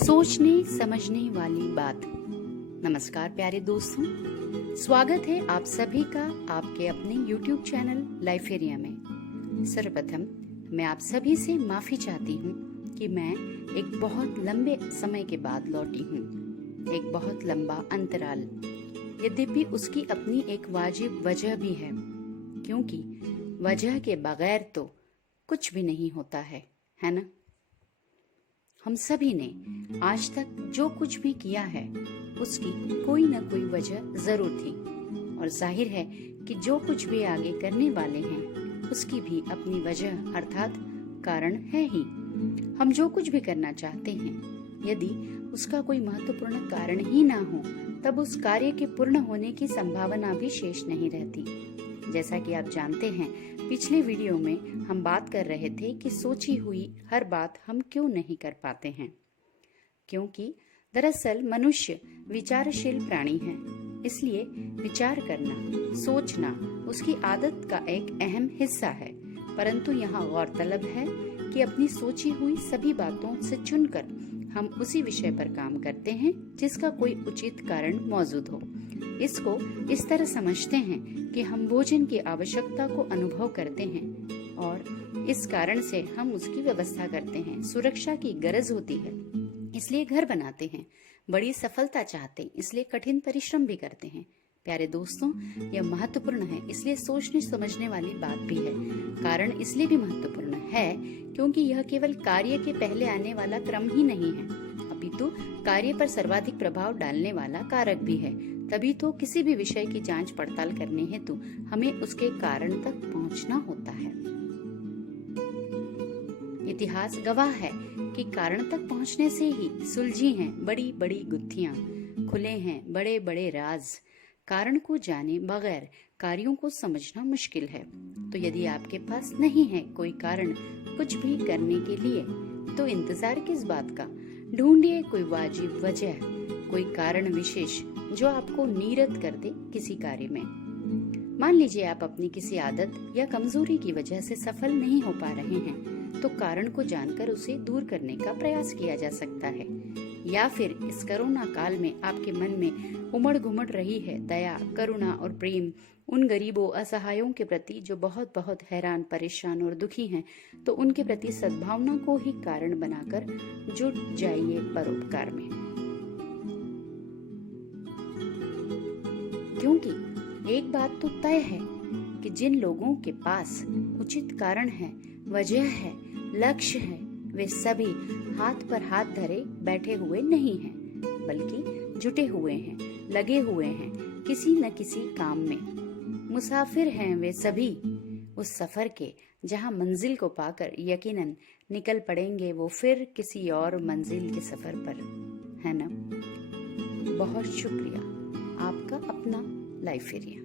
सोचने समझने वाली बात। नमस्कार प्यारे दोस्तों, स्वागत है आप सभी का आपके अपने YouTube चैनल लाइफ एरिया में। सर्वप्रथम मैं आप सभी से माफी चाहती हूँ कि मैं एक बहुत लंबे समय के बाद लौटी हूँ, एक बहुत लंबा अंतराल। यद्यपि उसकी अपनी एक वाजिब वजह भी है, क्योंकि वजह के बगैर तो कुछ भी नहीं होता है ना। हम सभी ने आज तक जो कुछ भी किया है उसकी कोई न कोई वजह जरूर थी, और जाहिर है कि जो कुछ भी आगे करने वाले हैं उसकी भी अपनी वजह अर्थात कारण है ही। हम जो कुछ भी करना चाहते हैं, यदि उसका कोई महत्वपूर्ण कारण ही ना हो तब उस कार्य के पूर्ण होने की संभावना भी शेष नहीं रहती। जैसा कि आप जानते हैं, पिछले वीडियो में हम बात कर रहे थे कि सोची हुई हर बात हम क्यों नहीं कर पाते हैं, क्योंकि दरअसल मनुष्य विचारशील प्राणी है। इसलिए विचार करना, सोचना उसकी आदत का एक अहम हिस्सा है। परंतु यहाँ गौरतलब है कि अपनी सोची हुई सभी बातों से चुनकर हम उसी विषय पर काम करते हैं जिसका कोई उचित कारण मौजूद हो। इसको इस तरह समझते हैं कि हम भोजन की आवश्यकता को अनुभव करते हैं और इस कारण से हम उसकी व्यवस्था करते हैं। सुरक्षा की गरज होती है, इसलिए घर बनाते हैं। बड़ी सफलता चाहते हैं, इसलिए कठिन परिश्रम भी करते हैं। प्यारे दोस्तों, यह महत्वपूर्ण है, इसलिए सोचने समझने वाली बात भी है। कारण इसलिए भी महत्वपूर्ण है क्योंकि यह केवल कार्य के पहले आने वाला क्रम ही नहीं है, अपितु कार्य पर सर्वाधिक प्रभाव डालने वाला कारक भी है। तभी तो किसी भी विषय की जांच पड़ताल करने हेतु हमें उसके कारण तक पहुंचना होता है। इतिहास गवाह है कि कारण तक पहुंचने से ही सुलझी हैं बड़ी बड़ी गुत्थियां, खुले हैं बड़े बड़े राज। कारण को जाने बगैर कार्यों को समझना मुश्किल है। तो यदि आपके पास नहीं है कोई कारण कुछ भी करने के लिए, तो इंतजार किस बात का? ढूंढिए कोई वाजिब वजह, कोई कारण विशेष जो आपको नीरद कर दे किसी कार्य में। मान लीजिए आप अपनी किसी आदत या कमजोरी की वजह से सफल नहीं हो पा रहे हैं, तो कारण को जानकर उसे दूर करने का प्रयास किया जा सकता है। या फिर इस कोरोना काल में आपके मन में उमड़ घुमड़ रही है दया, करुणा और प्रेम उन गरीबों, असहायों के प्रति जो बहुत बहुत हैरान, परेशान और दुखी हैं, तो उनके प्रति सद्भावना को ही कारण बनाकर जुट जाइए परोपकार में। क्योंकि एक बात तो तय है कि जिन लोगों के पास उचित कारण है, वजह है, लक्ष्य है, वे सभी हाथ पर हाथ धरे बैठे हुए नहीं हैं, बल्कि जुटे हुए हैं, लगे हुए हैं किसी न किसी काम में। मुसाफिर हैं वे सभी उस सफर के, जहां मंजिल को पाकर यकीनन निकल पड़ेंगे वो फिर किसी और मंजिल के सफर पर, है ना। बहुत शुक्रिया। आपका अपना लाइफ एरिया।